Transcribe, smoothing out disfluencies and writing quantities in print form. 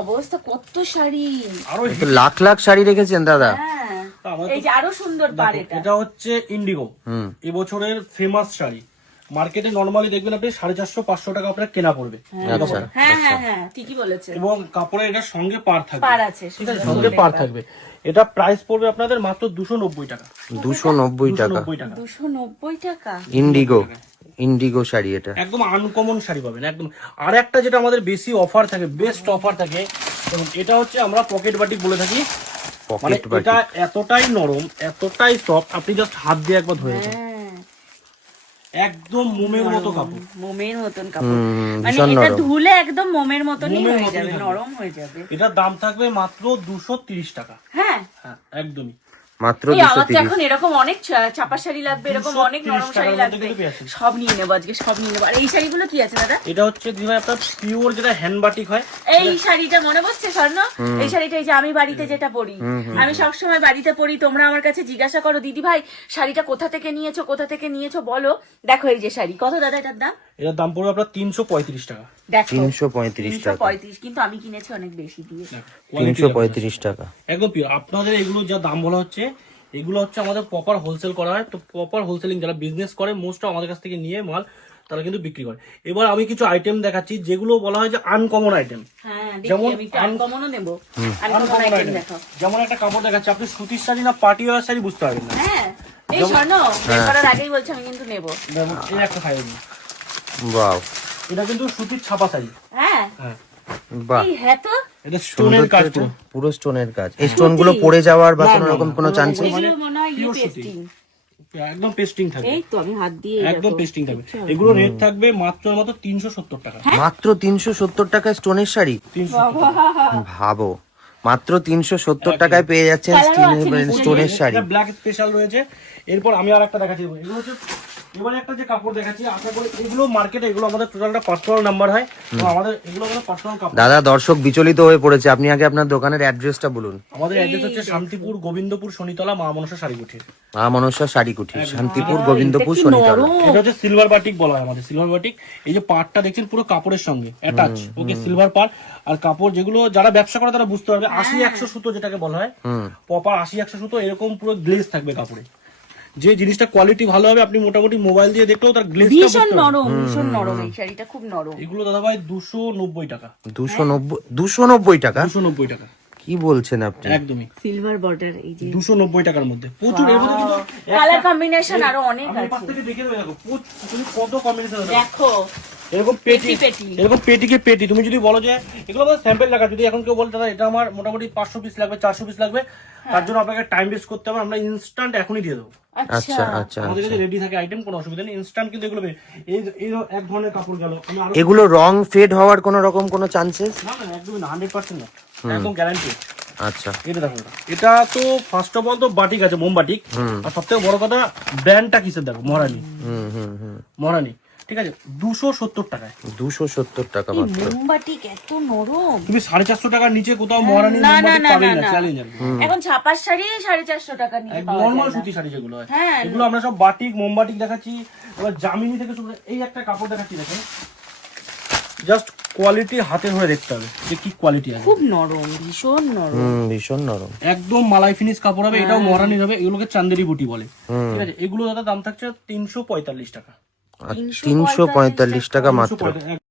অবস্থা, কত শাড়ি, লাখ লাখ শাড়ি রেখেছেন দাদা। এই যে আরো সুন্দর পার, এটা হচ্ছে ইন্ডিগো, এবছরের ফেমাস শাড়ি। মার্কেটে নরমালি দেখবেন আপনি 450-500 টাকা আপনার কেনা পড়বে। হ্যাঁ ঠিকই বলেছেন। এবং কাপড়ের এটার সঙ্গে পার থাকবে, পার আছে, ঠিক আছে, সঙ্গে পার থাকবে। এটা প্রাইস পড়বে আপনাদের মাত্র 290 টাকা। 290 টাকা। 290 টাকা ইন্ডিগো শাড়ি, এটা একদম আনকমন শাড়ি পাবেন একদম। আর একটা যেটা আমাদের বেশি অফার থাকে, বেস্ট অফার থাকে, এবং এটা হচ্ছে আমরা পকেট বাটিক বলে থাকি। মানে এটা এতটাই নরম, এতটাই সফট, আপনি জাস্ট হাত দিয়ে একবার ধরে নেবেন, একদম মোমের মতো কাপড়, মোমের মতন কাপড়, মানে এটা ধুলে একদম মোমের মতনই হয়ে যাবে, নরম হয়ে যাবে। এটার দাম থাকবে মাত্র 230 টাকা। হ্যাঁ একদমই মাত্র 230। এখন এরকম অনেক চাপা শাড়ি লাগবে, এরকম অনেক নরম শাড়ি লাগবে, সব নিয়ে নেবো আজকে, সব নিয়ে নেবো। আর এই শাড়িগুলো কি আছে দাদা? এটা হচ্ছে দিভাই আপনার পিওর যেটা হ্যান্ড বাটিক হয়। এই শাড়িটা মনে পড়ছে স্বর্ণ, এই শাড়িটা এই যে আমি বাড়িতে যেটা পরি, আমি সবসময় বাড়িতে পরি, তোমরা আমার কাছে জিজ্ঞাসা করো দিদি ভাই শাড়িটা কোথা থেকে নিয়েছো, কোথা থেকে নিয়েছো বলো। দেখো এই যে শাড়ি, কত দাদা এটার দাম? এটার দাম পড়বে আপনার 335 টাকা। দেখো 335 টাকা, 335, কিন্তু আমি কিনেছি অনেক বেশি দিয়ে, 335 টাকা একদম পিওর। আপনাদের এগুলো যা দাম বলা হচ্ছে, এগুলো হচ্ছে আমাদের প্রপার হোলসেল করা হয়। তো প্রপার হোলসেলিং যারা বিজনেস করে মোস্ট আমাদের কাছ থেকে নিয়ে মাল তারা কিন্তু বিক্রি করে। এবার আমি কিছু আইটেম দেখাচ্ছি যেগুলো বলা হয় যে আনকমন আইটেম। যেমন আনকমনও নেব, যেমন একটা কাপড় দেখাচ্ছি, আপনি সুতির শাড়ি না পার্টি ওয়্যার শাড়ি বুঝতে পারবেন না। হ্যাঁ এই স্বর্ণ বের করার আগেই বলছি আমি কিন্তু নেব। এই একটা শাড়ি, ওয়াও, এটা কিন্তু সুতির ছাপা শাড়ি। হ্যাঁ বাহ, এই হ্যাঁ তো এটা স্টোনের কাজ, পুরো স্টোনের কাজ। এই স্টোন গুলো পড়ে যাওয়ার বা কোনো রকম কোনো চান্স নেই? মনে হয় ইয়ে পেস্টিং, একদম পেস্টিং থাকবে, এই তো আমি হাত দিয়ে একদম পেস্টিং থাকবে। এগুলো রেট থাকবে মাত্র 370 টাকা। মাত্র 370 টাকায় স্টোনের শাড়ি, 370 ভাবো, মাত্র 370 টাকায় পেয়ে যাচ্ছেন স্টোনের শাড়ি। ব্ল্যাক স্পেশাল রয়েছে। এরপর আমি আর একটা দেখাচ্ছি, এগুলো হচ্ছে এবারে একটা যে কাপড় দেখাচ্ছি, আশা করি এগুলো মার্কেটে এগুলো আমাদের টোটালটা পার্সোনাল নাম্বার হয়, তো আমাদের এগুলো আমাদের পার্সোনাল কাপড়। দাদা দর্শক বিচলিত হয়ে পড়েছে, আপনি আগে আপনার দোকানের অ্যাড্রেসটা বলুন। আমাদের অ্যাড্রেস হচ্ছে শান্তিপুর গোবিন্দপুর শনিতলা মা মনসা শাড়ি কুঠির। মা মনসা শাড়ি কুঠির, শান্তিপুর গোবিন্দপুর শনিতলা। এটা হচ্ছে সিলভার বাটিক বলা হয় আমাদের, সিলভার বাটিক। এই যে পাড়টা দেখছেন পুরো কাপড়ের সঙ্গে অ্যাটাচ, ওকে, সিলভার পাড়। আর কাপড় যেগুলো যারা ব্যবসা করে তারা বুঝতে পারবে, 80-100 সুতো যেটাকে বলা হয়, প্রপার 80-100 সুতো, এরকম পুরো গ্লেজ থাকবে কাপড়ে। যে জিনিসটা কোয়ালিটি ভালো হবে, আপনি মোটামুটি মোবাইল দিয়ে দেখলেও তার গ্লেজটা ভীষণ নরম, ভীষণ নরম, এই শাড়িটা খুব নরম। এগুলো দাদা ভাই 290 টাকা। 290 টাকা? 290 টাকা, কি বলছেন আপনি? একদমই সিলভার বর্ডার, এই যে 290 টাকার মধ্যে প্রচুর। এর মধ্যে কিন্তু কালার কম্বিনেশন আরো অনেক আছে, পাশ থেকে দেখে দেখো তুমি কত কম্বিনেশন দেখো। এরকম পেটি, এরকম পেটিকে পেটি। তুমি যদি বলো যে এগুলো আমাদের স্যাম্পল রাখা, যদি এখন কেউ বলে দাদা এটা আমার মোটামুটি 500 পিস লাগবে, 400 পিস লাগবে, তার জন্য আপনাকে টাইম ওয়েস্ট করতে হবে, আমরা ইনস্ট্যান্ট এখনই দিয়ে দেবো। আচ্ছা আচ্ছা, আমাদের কাছে রেডি থাকে আইটেম, কোনো অসুবিধা নেই, ইনস্ট্যান্ট কিন্তু এগুলো এই এক ধরনের কাপড় গেল। এগুলো রং ফেড হওয়ার কোনো রকম কোনো চান্সেস? না না, একদমই না, 100% না, একদম গ্যারান্টি। আচ্ছা, এটা দেখো, এটা তো ফার্স্ট অফ অল তো বাটিক আছে, মোমবাটিক। আর সবথেকে বড় কথা ব্র্যান্ডটা কিসের দেখো, মহারানী। মহারানী, ঠিক আছে, 270 টাকায়। 270 টাকা মাত্র। মোমবাটিক এত নরম, তুমি 450 টাকার নিচে কোথাও মহারানী মোমবাটিক পাবে না, চ্যালেঞ্জ। এখন ছাপার শাড়ি 450 টাকা নিয়ে পাওয়া যায়, নরমাল সুতি শাড়ি যেগুলো হয়, এগুলো আমরা সব বাটিক মোমবাটিক দেখাচ্ছি। এবার জামিনী থেকে শুরু, এই একটা কাপড় দেখাচ্ছি, দেখেন জাস্ট কোয়ালিটি হাতে ধরে দেখতে হবে যে কি কোয়ালিটি আছে। খুব নরম, ভীষণ নরম, ভীষণ নরম, একদম মালাই ফিনিশ কাপড় হবে। এটাও মহারানীর হবে, এগুলোকে চান্দেরি বুটি বলে, ঠিক আছে। এগুলো দাদা দাম থাকছে 345 টাকা। 345 টাকা মাত্র।